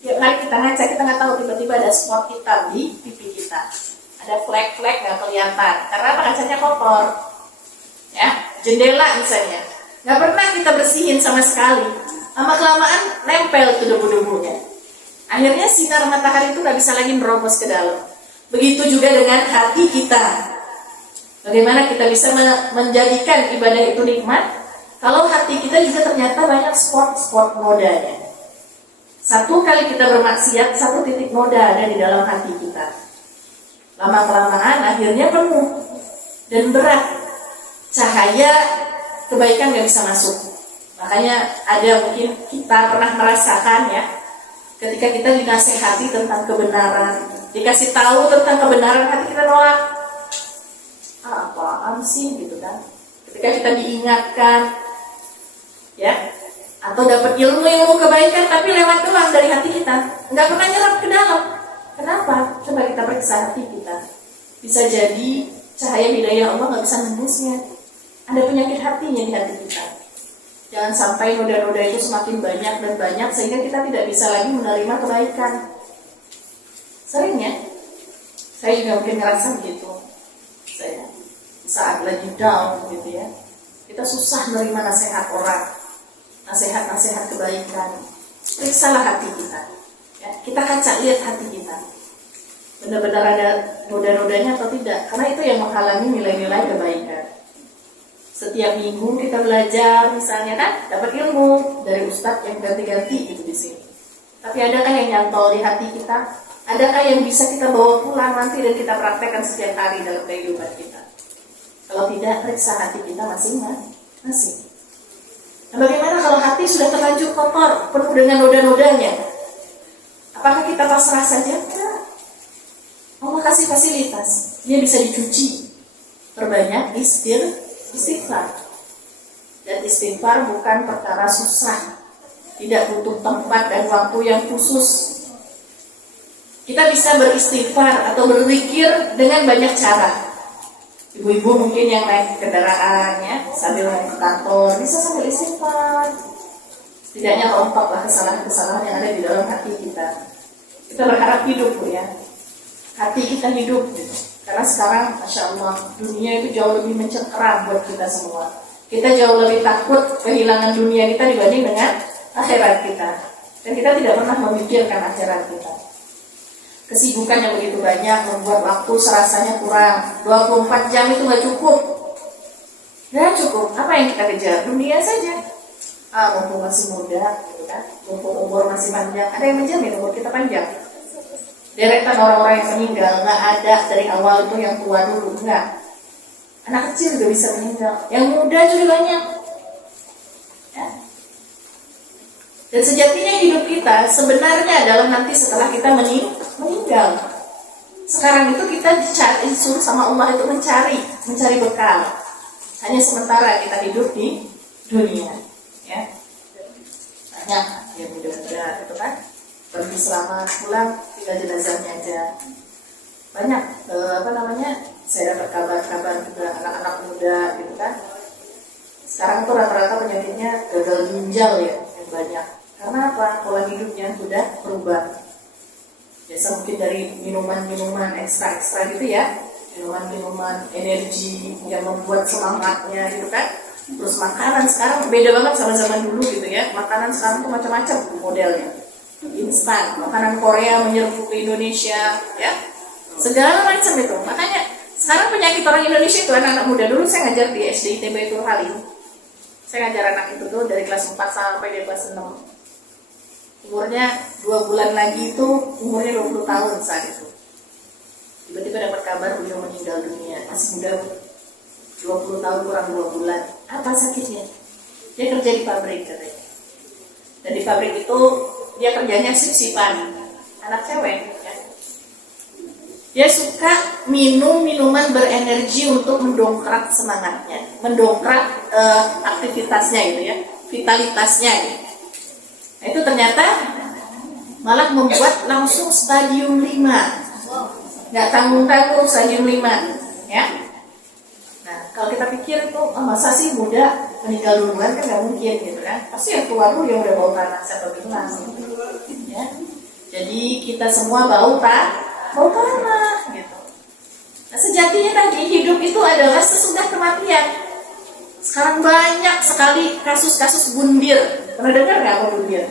Tiap kali kita ngaca, kita nggak tahu tiba-tiba ada spot hitam di pipi kita. Ada flek-flek nggak kelihatan. Karena apa? Kacanya kotor. Ya, jendela misalnya. Nggak pernah kita bersihin sama sekali. Lama-kelamaan nempel tuh debu-debunya. Akhirnya sinar matahari itu nggak bisa lagi merobos ke dalam. Begitu juga dengan hati kita. Bagaimana kita bisa menjadikan ibadah itu nikmat? Kalau hati kita juga ternyata banyak spot-spot nodanya. Satu kali kita bermaksiat, satu titik noda ada di dalam hati kita. Lama-kelamaan akhirnya penuh dan berat. Cahaya kebaikan gak bisa masuk. Makanya ada mungkin kita pernah merasakan ya, ketika kita dinasehati tentang kebenaran, dikasih tahu tentang kebenaran, hati kita nolak. Apaan sih gitu kan? Ketika kita diingatkan, ya, atau dapat ilmu kebaikan tapi lewat doang dari hati kita, nggak pernah nyerap ke dalam. Kenapa? Coba kita periksa hati kita. Bisa jadi cahaya hidayah Allah nggak bisa nembusnya. Ada penyakit hatinya di hati kita. Jangan sampai noda-noda itu semakin banyak dan banyak sehingga kita tidak bisa lagi menerima kebaikan. Seringnya, saya juga mungkin ngerasa begitu. Saya saat lagi down gitu ya, kita susah menerima nasihat orang, nasihat-nasihat kebaikan. Periksalah hati kita ya, kita kaca, lihat hati kita benar-benar ada noda-nodanya atau tidak, karena itu yang menghalangi nilai-nilai kebaikan. Setiap minggu kita belajar misalnya kan, dapat ilmu dari ustadz yang ganti-ganti itu di sini. Tapi adakah yang nyantol di hati kita? Adakah yang bisa kita bawa pulang nanti dan kita praktekkan setiap hari dalam kehidupan kita? Kalau tidak, periksa hati kita masing-masing. Nah, bagaimana kalau hati sudah terlanjur kotor, penuh dengan noda-nodanya? Apakah kita pasrah saja? Tidak. Allah kasih fasilitas, dia bisa dicuci. Perbanyak istighfar. Dan istighfar bukan perkara susah, tidak butuh tempat dan waktu yang khusus. Kita bisa beristighfar atau berzikir dengan banyak cara. Ibu-ibu mungkin yang naik kendaraan ya, sambil naik ke kantor bisa sambil istighfar. Setidaknya rompaklah kesalahan-kesalahan yang ada di dalam hati kita. Kita berharap hidup Bu ya, hati kita hidup gitu. Karena sekarang Masya Allah dunia itu jauh lebih mencekram buat kita semua. Kita jauh lebih takut kehilangan dunia kita dibanding dengan akhirat kita. Dan kita tidak pernah memikirkan akhirat kita. Kesibukan yang begitu banyak membuat waktu serasanya kurang. 24 jam itu gak cukup. Gak cukup. Apa yang kita kejar? Dunia saja. Mumpung masih muda gitu kan, mumpung umur masih panjang. Ada yang menjamin umur kita panjang? Deretan orang-orang yang meninggal gak ada dari awal itu yang tua dulu. Enggak. Anak kecil juga bisa meninggal. Yang muda juga banyak ya. Dan sejatinya hidup kita sebenarnya adalah nanti setelah kita meninggal. Sekarang itu kita disuruh sama Allah itu mencari bekal. Hanya sementara kita hidup di dunia, ya. Banyak yang muda-muda itu kan, pergi selamat pulang tinggal jenazahnya aja. Banyak saya dapat kabar-kabar juga anak-anak muda gitu kan. Sekarang tuh rata-rata penyakitnya gagal ginjal ya, yang banyak. Karena apa? Pola hidupnya sudah berubah. Biasa mungkin dari minuman-minuman ekstra gitu ya, minuman-minuman energi yang membuat semangatnya gitu kan. Terus makanan sekarang beda banget sama zaman dulu gitu ya. Makanan sekarang tuh macam-macam modelnya. Instan, makanan Korea menyerbu ke Indonesia ya. Segala macam itu. Makanya sekarang penyakit orang Indonesia itu anak-anak muda. Dulu saya ngajar di SD ITB itu Halim. Saya ngajar anak itu tuh dari kelas 4 sampai di kelas 6. Umurnya 2 bulan lagi itu umurnya 20 tahun saat itu. Tiba-tiba dapat kabar beliau meninggal dunia. Masih muda, 20 tahun kurang 2 bulan. Apa sakitnya? Dia kerja di pabrik katanya. Dan di pabrik itu dia kerjanya sip-sipan. Anak cewek ya. Dia suka minum minuman berenergi untuk mendongkrak semangatnya, mendongkrak aktivitasnya gitu ya, vitalitasnya gitu. Nah, itu ternyata malah membuat langsung stadium 5. Nggak tanggung-tanggung stadium 5 ya. Nah, kalau kita pikir itu masa sih muda meninggal duluan kan nggak mungkin gitu kan. Pasti yang tua dulu yang udah bau tanah atau bilang ya. jadi kita semua bau tanah gitu. Nah, sejatinya tadi hidup itu adalah sesudah kematian. Sekarang banyak sekali kasus-kasus bundir. Pernah dengar nggak apa bundir?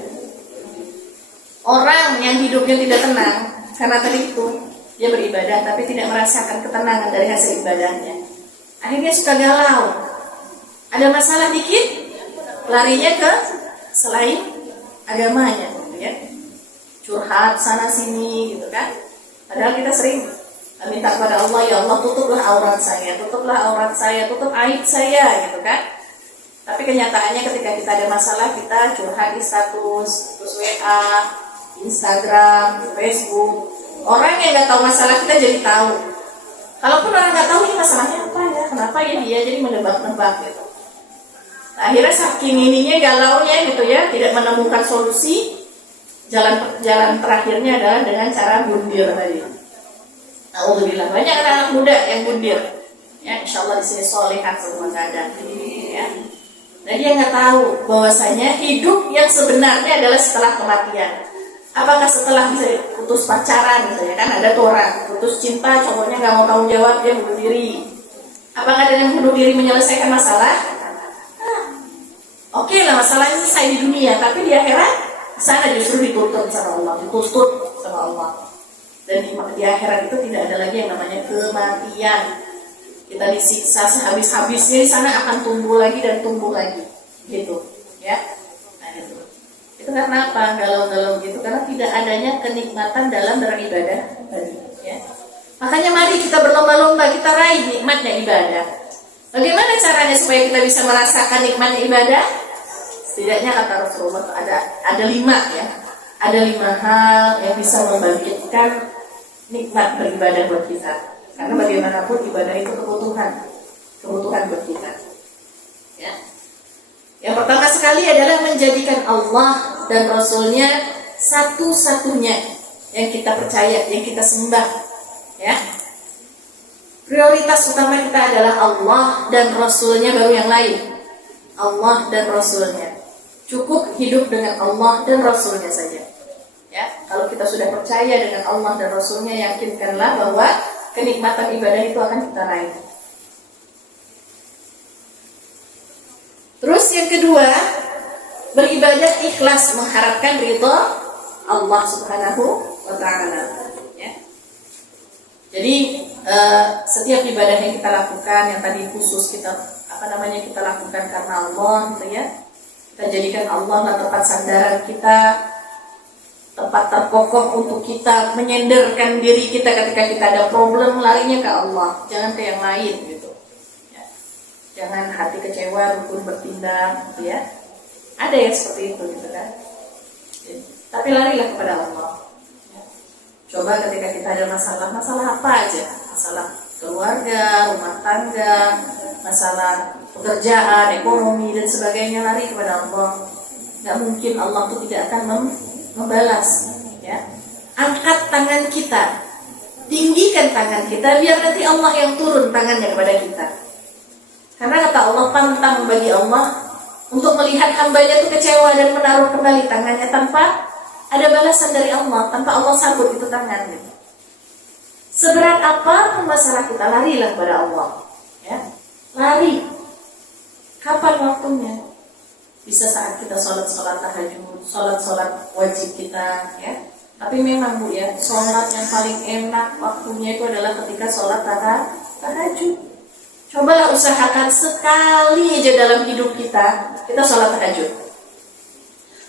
Orang yang hidupnya tidak tenang karena tadi itu dia beribadah tapi tidak merasakan ketenangan dari hasil ibadahnya. Akhirnya suka galau. Ada masalah dikit, larinya ke selain agamanya, gitu ya. Curhat sana sini, gitu kan. Padahal kita sering minta kepada Allah, ya Allah tutuplah aurat saya, tutup aib saya, gitu kan. Tapi kenyataannya ketika kita ada masalah, kita curhat di status, terus WA, Instagram, Facebook. Orang yang nggak tahu masalah kita jadi tahu. Kalaupun orang nggak tahu ini masalahnya apa ya, kenapa ya dia jadi menebak-nebak gitu. Nah, akhirnya saking ininya galaunya gitu ya, tidak menemukan solusi. Jalan terakhirnya adalah dengan cara bundir tadi. Alhamdulillah banyak anak muda yang bundir. Ya, insya Allah di sini solehat semua keadaan. Ya. Dan dia nggak tahu bahwasanya hidup yang sebenarnya adalah setelah kematian. Apakah setelah bisa putus pacaran misalnya, kan ada tuh orang putus cinta, cowoknya nggak mau tanggung jawab, dia bunuh diri. Apakah ada yang bunuh diri menyelesaikan masalah? Oke lah, masalahnya selesai di dunia, tapi di akhirat sana justru dituntut sama Allah, dituntut sama Allah. Dan di akhirat itu tidak ada lagi yang namanya kematian. Kita disiksa sehabis-habisnya, di sana akan tumbuh lagi dan tumbuh lagi, gitu, ya. Nah itu. Itu karena apa? Galau-galau gitu, karena tidak adanya kenikmatan dalam beribadah tadi, ya. Makanya mari kita berlomba-lomba, kita raih nikmatnya ibadah. Bagaimana caranya supaya kita bisa merasakan nikmatnya ibadah? Setidaknya kata Rasulullah ada 5 ya. Ada 5 hal yang bisa membangkitkan nikmat beribadah buat kita. Karena bagaimanapun ibadah itu kebutuhan buat kita. Ya. Yang pertama sekali adalah menjadikan Allah dan Rasulnya satu-satunya yang kita percaya, yang kita sembah. Ya. Prioritas utama kita adalah Allah dan Rasulnya, baru yang lain. Allah dan Rasulnya. Cukup hidup dengan Allah dan Rasulnya saja. Ya, kalau kita sudah percaya dengan Allah dan Rasulnya, yakinkanlah bahwa kenikmatan ibadah itu akan kita raih. Terus yang kedua, beribadah ikhlas, mengharapkan ridha Allah Subhanahu wa Ta'ala. Ya. Jadi setiap ibadah yang kita lakukan, yang tadi khusus kita kita lakukan karena Allah, gitu ya. Kita jadikan Allah lah tempat sandaran kita, tempat terkokoh untuk kita menyenderkan diri kita ketika kita ada problem, larinya ke Allah, jangan ke yang lain gitu. Ya. Jangan hati kecewa, rukun bertindak, gitu ya. Ada yang seperti itu, gitu kan. Ya. Tapi larilah kepada Allah. Ya. Coba ketika kita ada masalah apa aja, masalah keluarga, rumah tangga, masalah pekerjaan, ekonomi dan sebagainya, lari kepada Allah. Gak mungkin Allah itu tidak akan membalas. Ya. Angkat tangan kita, tinggikan tangan kita, biar nanti Allah yang turun tangannya kepada kita. Karena kata Allah, pantang bagi Allah untuk melihat hambanya itu kecewa dan menaruh kembali tangannya tanpa ada balasan dari Allah, tanpa Allah sambut itu tangannya. Seberat apa masalah kita, larilah kepada Allah. Ya. Lari. Kapan waktunya? Bisa saat kita sholat tahajud, sholat wajib kita, ya. Tapi memang Bu ya, sholat yang paling enak waktunya itu adalah ketika sholat tahajud. Cobalah usahakan sekali aja dalam hidup kita sholat tahajud.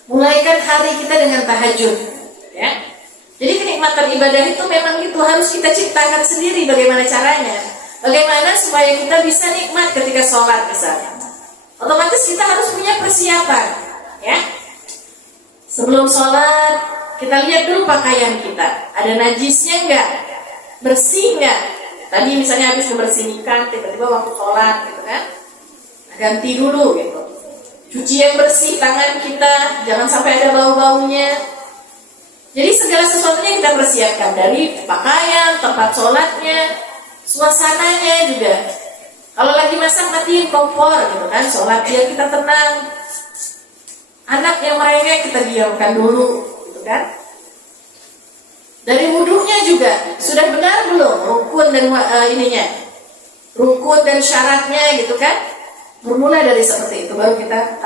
Mulaikan hari kita dengan tahajud, ya. Jadi kenikmatan ibadah itu memang itu harus kita ciptakan sendiri. Bagaimana caranya? Bagaimana supaya kita bisa nikmat ketika sholat misalnya? Otomatis kita harus punya persiapan, ya. Sebelum sholat, kita lihat dulu pakaian kita. Ada najisnya enggak? Bersih enggak? Tadi misalnya habis membersihkan, tiba-tiba waktu sholat, gitu kan? Ganti dulu, gitu. Cuci yang bersih tangan kita, jangan sampai ada bau-baunya. Jadi segala sesuatunya kita persiapkan, dari pakaian, tempat sholatnya, suasananya juga. Kalau lagi masak, matiin kompor, gitu kan, sholat biar kita tenang. Anak yang merengek kita diamkan dulu, gitu kan. juga sudah benar belum rukun dan rukun dan syaratnya gitu kan. Bermula dari seperti itu baru kita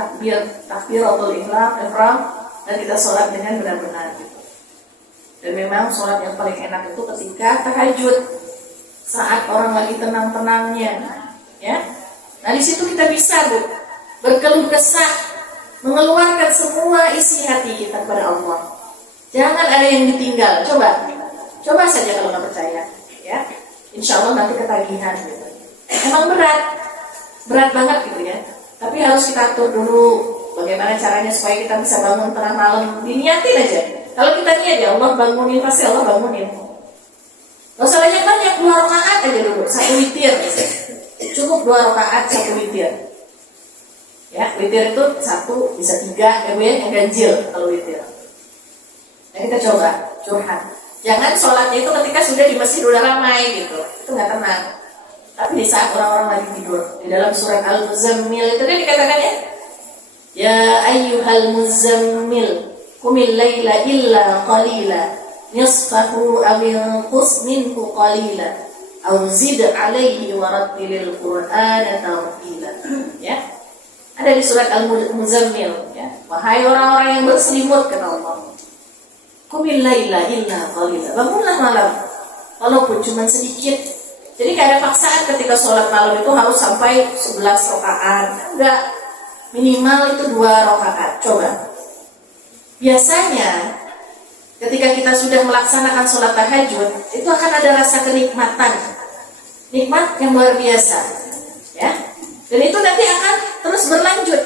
takbiratul ihram dan kita sholat dengan benar-benar gitu. Dan memang sholat yang paling enak itu ketika tahajud, saat orang lagi tenang-tenangnya, ya. Nah di situ kita bisa berkeluh kesah, mengeluarkan semua isi hati kita kepada Allah. Jangan ada yang ditinggal. Coba saja kalau nggak percaya, ya. Insya Allah nanti ketagihan gitu. Emang berat banget gitu ya. Tapi harus kita atur dulu bagaimana caranya supaya kita bisa bangun tengah malam. Diniatin aja. Kalau kita niat ya Allah bangunin, pasti Allah bangunin. Gak usah banyak-banyak, 2 rakaat aja dulu, 1 witir. Cukup 2 rakaat, 1 witir. Ya, witir itu 1 bisa 3, kemudian yang ganjil kalau witir. Nah kita coba curhat. Jangan sholatnya itu ketika sudah di masjid udah ramai gitu, itu nggak tenang. Tapi di saat orang-orang lagi tidur, di dalam surat Al-Muzammil itu kan dikatakan ya ayyuhal muzammil qumil laila illa qalila nisfahu aw inqus minhu qalila aw zid alaihi warattilil qur'ana tartila. Ya, ada di surat Al-Muzammil, ya. Wahai orang-orang yang berselimut, kata Allah, qumil laila illa qalila, bangunlah malam walaupun cuma sedikit. Jadi gak ada paksaan ketika sholat malam itu harus sampai 11 rakaat. Enggak, minimal itu 2 rakaat. Coba. Biasanya ketika kita sudah melaksanakan sholat tahajud, itu akan ada rasa kenikmatan, nikmat yang luar biasa, ya. Dan itu nanti akan terus berlanjut.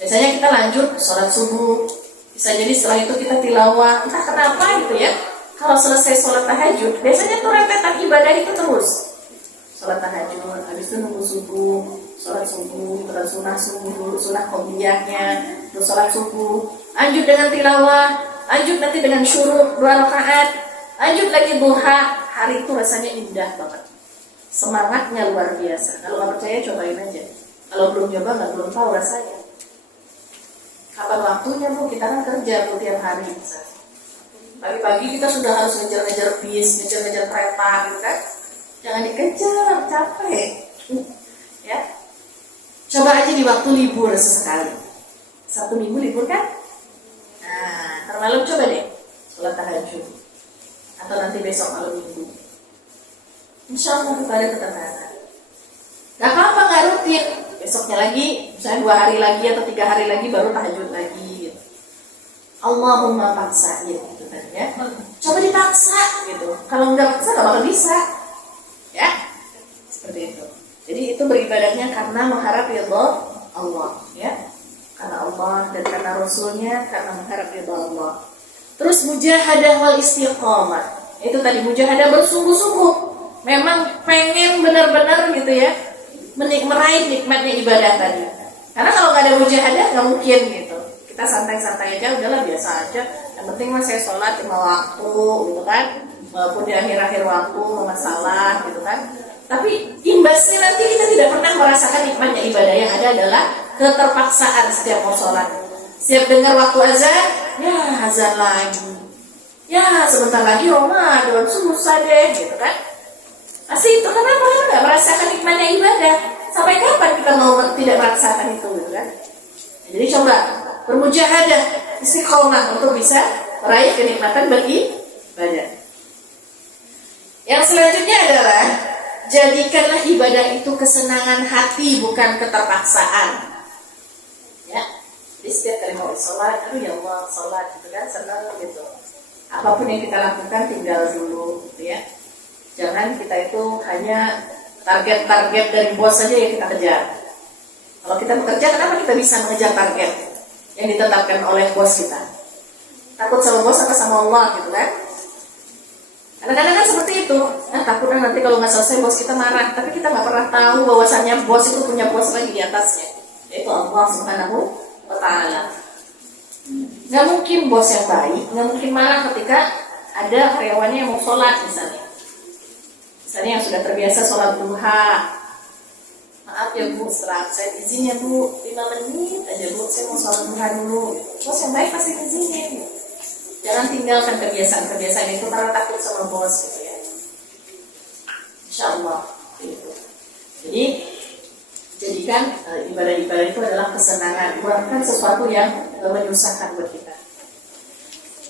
Biasanya kita lanjut sholat subuh, bisa jadi setelah itu kita tilawah, entah kenapa gitu ya. Kalau selesai sholat tahajud, biasanya tuh rentetan ibadah itu terus. Sholat tahajud, habis itu nunggu subuh, sholat subuh, terus sunah subuh, sunah qobliyahnya, terus sholat subuh, lanjut dengan tilawah, lanjut nanti dengan syuruk 2 rakaat, lanjut lagi duha. Hari itu rasanya indah banget, semangatnya luar biasa. Kalau nggak percaya cobain aja. Kalau belum coba belum tahu rasanya. Kapan waktunya Bu? Kita kan kerja Bu tiap hari misalnya. Pagi-pagi kita sudah harus ngejar-ngejar bis, ngejar-ngejar kereta gitu kan. Jangan dikejar, capek. Ya. Coba aja di waktu libur sesekali. Sabtu Minggu libur kan? Nah, ntar malam coba deh sholat tahajud. Atau nanti besok malam Minggu. Insya Allah kita ada ketenangan. Gak apa-apa, gak rutin. Besoknya lagi, misalnya 2 hari lagi atau 3 hari lagi baru tahajud lagi gitu. Allahumma paksain gitu kan ya. Coba dipaksa gitu. Kalau nggak paksa nggak bakal bisa. Ya. Seperti itu. Jadi itu beribadahnya karena mengharap ridha Allah, ya. Karena Allah dan karena Rasulnya, karena mengharap ridha Allah. Terus mujahadah wal istiqamah. Itu tadi mujahadah bersungguh-sungguh. Memang pengen benar-benar gitu ya meraih nikmatnya ibadah tadi. Karena kalau nggak ada mujahadah nggak mungkin gitu. Kita santai-santai aja, udahlah biasa aja. Yang penting mah saya sholat 5 waktu gitu kan. Walaupun di akhir-akhir waktu masalah gitu kan. Tapi imbasnya nanti kita tidak pernah merasakan nikmatnya ibadah. Yang ada adalah keterpaksaan setiap mau sholat. Setiap dengar waktu azan, ya azan lagi. Ya sebentar lagi Ramadan, susah deh gitu kan. Asli itu kenapa kita nggak merasakan nikmatnya ibadah? Sampai kapan kita mau tidak merasakan itu gitu kan? Jadi coba bermujahadah, istiqomah untuk bisa meraih kenikmatan beribadah. Yang selanjutnya adalah jadikanlah ibadah itu kesenangan hati, bukan keterpaksaan. Ya, jadi setiap kali mau sholat, aduh ya Allah sholat gitu kan, senang gitu. Apapun yang kita lakukan tinggal dulu, gitu ya. Jangan kita itu hanya target-target dari bos saja yang kita kejar. Kalau kita bekerja, kenapa kita bisa mengejar target yang ditetapkan oleh bos kita? Takut sama bos atau sama Allah gitu kan? Kadang-kadang kan seperti itu. Takutnya nanti kalau nggak selesai bos kita marah. Tapi kita nggak pernah tahu bahwasannya bos itu punya bos lagi di atasnya, yaitu Allah Subhanahu wa Ta'ala. Nggak mungkin bos yang baik nggak mungkin marah ketika ada karyawannya yang mau sholat misalnya. Misalnya yang sudah terbiasa sholat duha, maaf ya Bu, setelah saya izin ya Bu, 5 menit aja Bu, saya mau sholat duha dulu. Bos yang baik pasti izinin. Jangan tinggalkan kebiasaan-kebiasaan itu karena takut sama bos gitu ya. Insya Allah gitu. Jadi jadikan ibadah-ibadah itu adalah kesenangan, bukan sesuatu yang menyusahkan buat kita.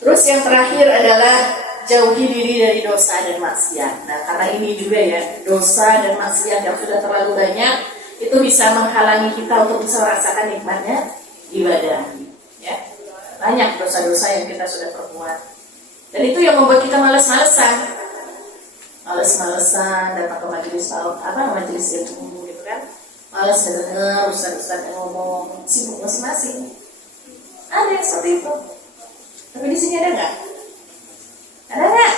Terus yang terakhir adalah jauhi diri dari dosa dan maksiat. Nah, karena ini juga ya, dosa dan maksiat yang sudah terlalu banyak itu bisa menghalangi kita untuk bisa merasakan nikmatnya ibadah. Ya, banyak dosa-dosa yang kita sudah perbuat. Dan itu yang membuat kita malas-malesan datang ke majelis majelis ilmu gitu kan. Malas dengar ustaz-ustaz yang ngomong, sibuk masing-masing. Ada yang seperti itu. Tapi di sini ada nggak? Ada nggak?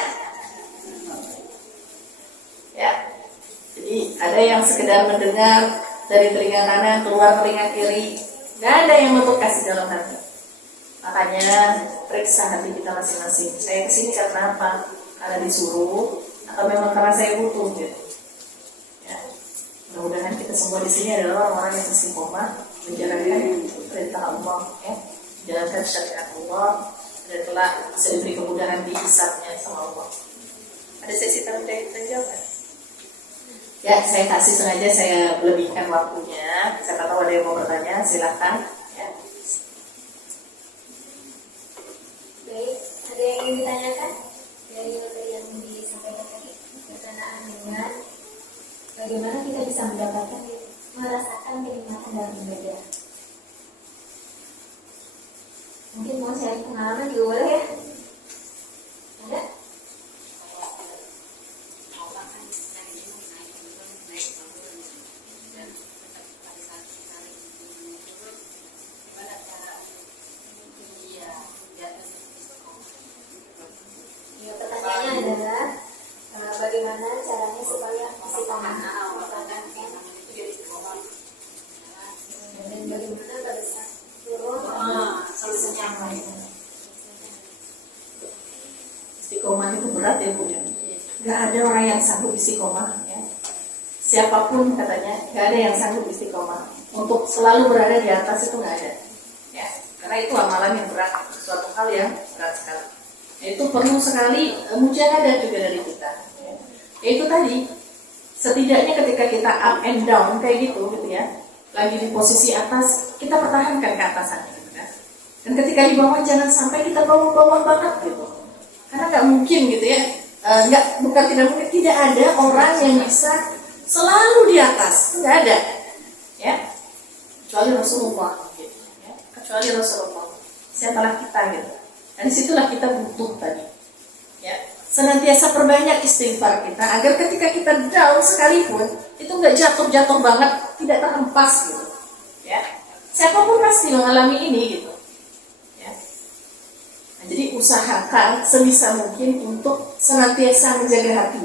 Ya. Jadi ada yang sekedar mendengar dari telinga kanan keluar telinga kiri. Nggak ada yang untuk kasih dalam hati. Makanya periksa hati kita masing-masing. Saya kesini karena apa? Karena disuruh atau memang karena saya butuh gitu. Ya. Mudah-mudahan kita semua di sini adalah orang-orang yang istiqomah menjalankan perintah Allah, ya, menjalankan syariat Allah, dan telah bisa diberi kemudahan di hisabnya sama Allah. Ada sesi tanya jawab? Ya, saya kasih sengaja saya lebihkan waktunya. Siapa tahu ada yang mau bertanya, silakan. Ya. Baik, ada yang ingin ditanyakan dari materi yang disampaikan tadi berkenaan dengan bagaimana kita bisa merasakan kenikmatan dalam ibadah. Mungkin mau sharing pengalaman juga boleh ya? Ada? Ya, pertanyaannya adalah bagaimana caranya supaya istiqomah dan bagaimana pada saat turun Istiqomah itu berat ya Bu ya. Gak ada orang yang sanggup istiqomah ya. Siapapun katanya gak ada yang sanggup istiqomah. Untuk selalu berada di atas itu gak ada ya. Karena itu amalan yang berat, suatu hal yang berat sekali. Itu perlu sekali mujahadah juga dari kita ya. Itu tadi setidaknya ketika kita up and down kayak gitu ya, lagi di posisi atas, kita pertahankan keatasannya gitu kan. Dan ketika di bawah jangan sampai kita bawah-bawah banget gitu. Karena nggak mungkin gitu ya, tidak ada orang yang bisa selalu di atas, nggak ada, ya, kecuali Rasulullah, gitu, ya. Kecuali Rasulullah, siapalah kita gitu. Dan disitulah kita butuh tadi, ya, senantiasa perbanyak istighfar kita agar ketika kita down sekalipun itu nggak jatuh banget, tidak terhempas gitu, ya. Siapapun pasti mengalami ini gitu. Nah, jadi usahakan sebisa mungkin untuk senantiasa menjaga hati,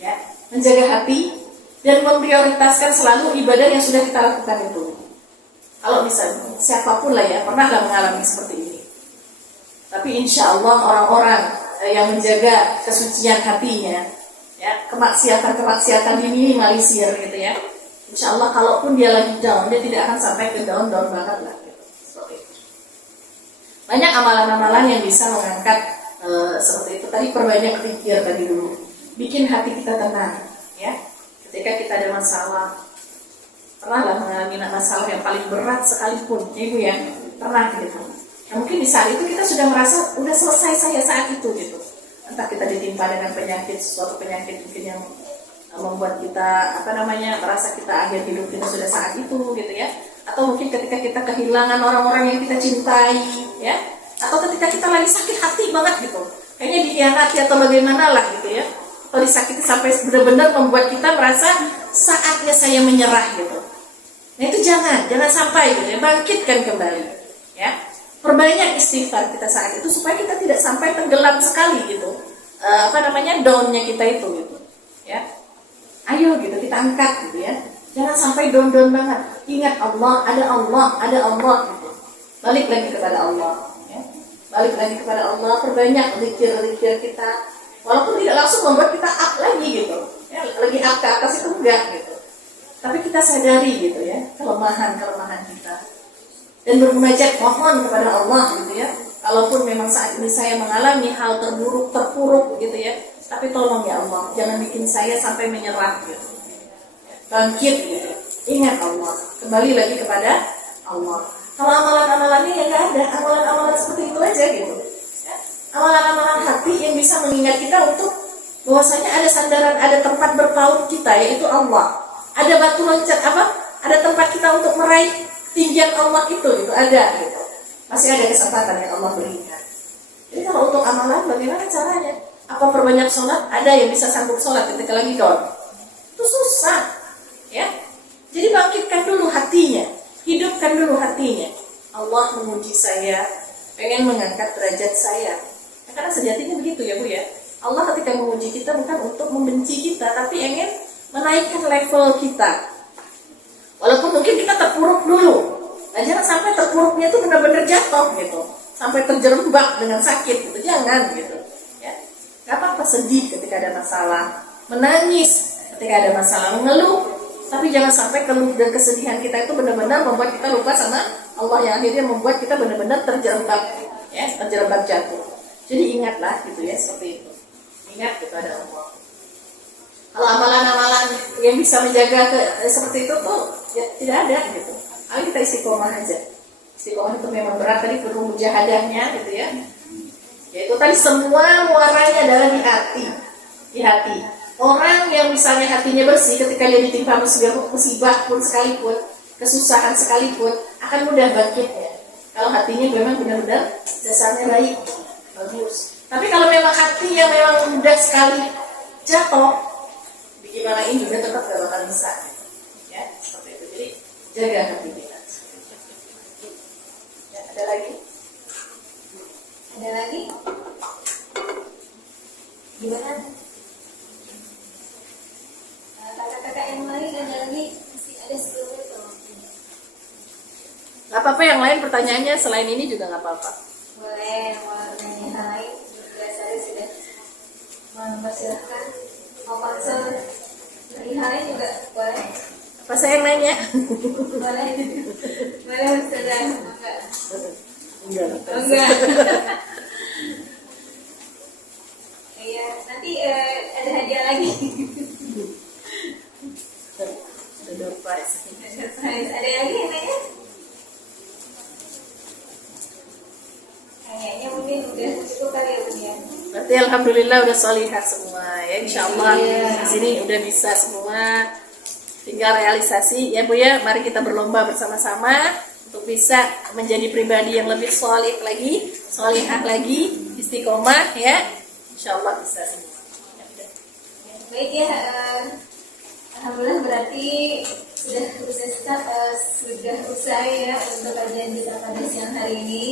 ya, menjaga hati dan memprioritaskan selalu ibadah yang sudah kita lakukan itu. Kalau misalnya siapapun lah ya pernahlah mengalami seperti ini. Tapi insya Allah orang-orang yang menjaga kesucian hatinya, ya, kemaksiatan diminimalisir gitu ya. Insya Allah kalaupun dia lagi down, dia tidak akan sampai ke down banget lah. Banyak amalan-amalan yang bisa mengangkat seperti itu. Tadi perbanyak zikir tadi dulu, bikin hati kita tenang, ya. Ketika kita ada masalah, pernahlah mengalami masalah yang paling berat sekalipun, ya Ibu ya, pernah gitu. Nah, mungkin di saat itu kita sudah merasa udah selesai saya saat itu gitu. Entah kita ditimpa dengan penyakit, suatu penyakit mungkin yang membuat kita merasa kita akhir hidup kita sudah saat itu gitu ya. Atau mungkin ketika kita kehilangan orang-orang yang kita cintai, ya, atau ketika kita lagi sakit hati banget gitu, kayaknya dikhianati atau bagaimana lah gitu ya, atau disakiti sampai benar-benar membuat kita merasa saatnya saya menyerah gitu. Nah itu jangan sampai gitu ya, bangkitkan kembali, ya, perbanyak istighfar kita saat itu supaya kita tidak sampai tenggelam sekali gitu, downnya kita itu gitu, ya. Ayo gitu kita angkat gitu ya. Jangan sampai down banget. Ingat Allah, ada Allah gitu. Balik lagi kepada Allah, ya. Balik lagi kepada Allah, perbanyak zikir kita. Walaupun tidak langsung membuat kita up lagi gitu. Ya, lagi up ke atas itu enggak gitu. Tapi kita sadari gitu ya, kelemahan kita. Dan bermunajat mohon kepada Allah gitu ya. kalaupun memang saat ini saya mengalami hal terpuruk gitu ya, tapi tolong ya Allah, jangan bikin saya sampai menyerah gitu. Bangkit gitu. Ingat Allah, kembali lagi kepada Allah. Kalau amalan-amalannya ya nggak ada, amalan-amalan seperti itu aja gitu. Ya. Amalan-amalan hati yang bisa mengingat kita untuk bahwasanya ada sandaran, ada tempat berpaut kita, yaitu Allah. Ada batu loncat ada tempat kita untuk meraih tinggian Allah itu ada gitu. Masih ada kesempatan yang Allah berikan. Jadi kalau untuk amalan bagaimana caranya? Apa perbanyak sholat? Ada yang bisa sanggup sholat ketika lagi down. Itu susah. Ya, jadi bangkitkan dulu hatinya, hidupkan dulu hatinya. Allah menguji saya, pengen mengangkat derajat saya. Ya, karena sejatinya begitu ya Bu ya. Allah ketika menguji kita bukan untuk membenci kita, tapi ingin menaikkan level kita. Walaupun mungkin kita terpuruk dulu, nah, jangan sampai terpuruknya itu benar-benar jatuh gitu, sampai terjerembab dengan sakit gitu, jangan gitu. Ya, gak apa-apa sedih ketika ada masalah, menangis ketika ada masalah, mengeluh. Tapi jangan sampai keluh dan kesedihan kita itu benar-benar membuat kita lupa sama Allah, yang akhirnya membuat kita benar-benar terjerembab, ya, terjerembab jatuh. Jadi ingatlah gitu ya, seperti itu. Ingat kepada Allah. Kalau amalan-amalan yang bisa menjaga seperti itu tuh ya, tidak ada gitu. Ayo kita istiqomah aja. Istiqomah itu memang berat, tadi perlu mujahadahnya gitu ya. Yaitu tadi semua muaranya adalah di hati, di hati. Orang yang misalnya hatinya bersih ketika dia ditimpa musibah pun sekalipun, kesusahan sekalipun, akan mudah bangkitnya. Kalau hatinya memang benar-benar dasarnya baik, bagus. Tapi kalau memang hati yang memang mudah sekali jatuh, bagaimana ini juga tetap gak bakal bisa. Ya, seperti itu. Jadi jaga hati kita. Ya, ada lagi? Ada lagi? Gimana? Kakak-kakak yang lain ada lagi? Masih ada sebelumnya tuh. Gak apa-apa, yang lain pertanyaannya selain ini juga gak apa-apa. Boleh, mau tanya hal lain? Saya sudah mempersilahkan. Mau konsul dari hal lain juga boleh. Apa saya yang nanya? Boleh. Boleh Ustazah. Enggak. Enggak. Iya, nanti ada hadiah lagi. Ada surprise. Ada lagi yang nanya? Kayaknya mungkin udah cukup kali ya Bu ya. Berarti alhamdulillah udah solihah semua ya, insyaallah. Di sini udah bisa semua, tinggal realisasi ya Bu ya. Mari kita berlomba bersama-sama untuk bisa menjadi pribadi yang lebih solih lagi, solihah lagi, istiqomah ya. Insyaallah bisa semua. Baik ya, alhamdulillah berarti sudah usai ya untuk kajian kita pada siang hari ini.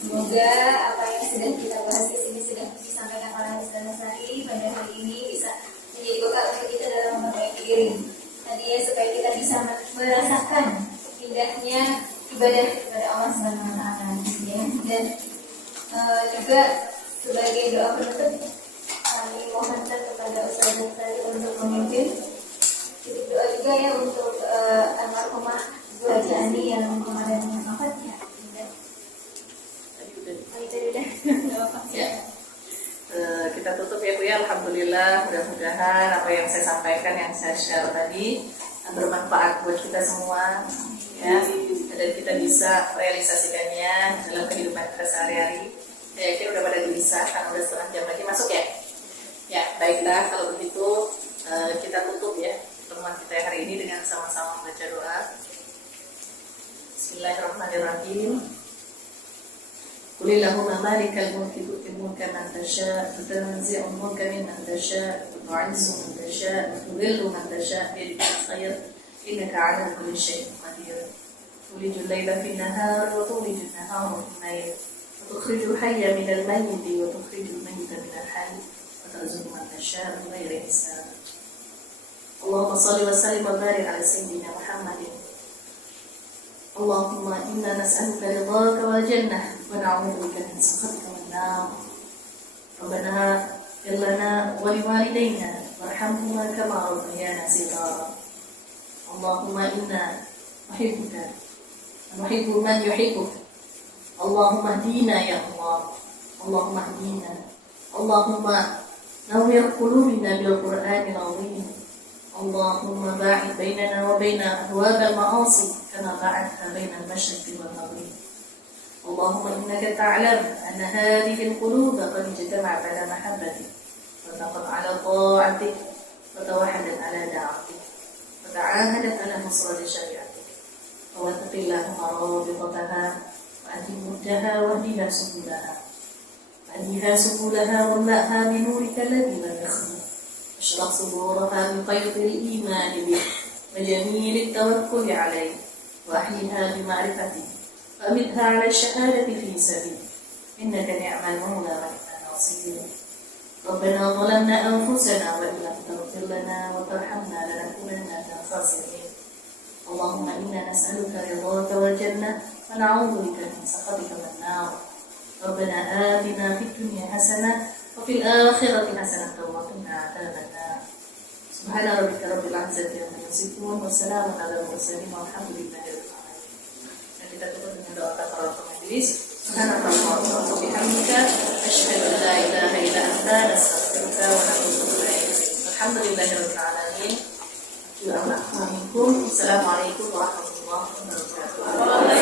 Semoga apa yang sudah kita bahas di sini sudah disampaikan oleh Ustaz Nasari pada hari ini bisa menjadi bekal untuk kita dalam memperbaiki diri. Tadi ya, supaya kita bisa merasakan indahnya ibadah kepada Allah Subhanahu wa taala ya. Dan juga sebagai doa penutup kami mohonkan kepada Ustaz Nasari untuk memimpin titik doa juga ya untuk almarhumah Bu Haji Ani yang kemarin wafat ya. Ya. Kita tutup ya Bu ya. Alhamdulillah, mudah-mudahan apa yang saya sampaikan, yang saya share tadi bermanfaat buat kita semua ya, dan kita bisa realisasikannya dalam kehidupan kita sehari-hari. Saya yakin udah pada bisa, karena udah setengah jam lagi masuk ya. Ya, baiklah kalau begitu kita tutup ya pertemuan kita hari ini dengan sama-sama membaca doa. Bismillahirrahmanirrahim. Qulillahumma malikal mulki tu'til mulka man tasha' wa tanzi'ul mulka mimman tasha' wa tu'izzu man tasha' wa tudhillu man tasha' biyadikal khair innaka 'ala kulli shay'in qadir. Tulijul laila fin nahar wa tulijul nahara fil layl wa tukhrijul hayya minal mayyiti wa tukhrijul mayyita minal hayy wa tarzuqu man tasha' bighairi hisab. Allahumma shalli wa sallim wa barik 'ala sayyidina Muhammadin. Allahumma inna nas'aluka ridhaka wal jannah wa na'udzubika min sakhatika wan nar. Rabbana ighfir lana wa liwalidayna warhamhuma kama rabbayana shighara. Allahumma inna nuhibbuka wa nuhibbu man yuhibbuka. اللهم اهدينا يا الله، اللهم اهدينا، اللهم نور قلوبنا بالقرآن العظيم، اللهم باعد بيننا وبين أبواب المعاصي كما باعدت بين المشرق والمغرب. اللهم إنك تعلم أن هذه القلوب قد اجتمعت على محبتك واتفقت على طاعتك وتوحدت على دعوتك وتعاهدت على نصرة شريعتك، فوثق اللهم رابطتها وأتم مدها واهدها سبلها واملأها بنورك الذي لم يخلق، اشرح صدورها بقيض الإيمان بك وجميل التوكل عليك، وأحيها بمعرفتك وأمدها على الشهادة في سبيلك، إنك نعم المولى ونعم النصير. ربنا ظلمنا أنفسنا وإن لم تغفر لنا وترحمنا لنكونن من الخاسرين. اللهم إنا نسألك رضاك والجنة ونعوذ بك من سخطك والنار. ربنا آتنا في الدنيا حسنة وفي الآخرة حسنة وقنا عذاب النار. سبحان ربك رب العزة عما يصفون وسلام على المرسلين والحمد لله رب العالمين. Kita tutup dengan doa kafaratul majlis. Subhanallah wa bihamdika asyhadu an la ilaha illa anta astaghfiruka wa atubu ilaik. Alhamdulillahirabbil alamin. Assalamualaikum warahmatullahi wabarakatuh.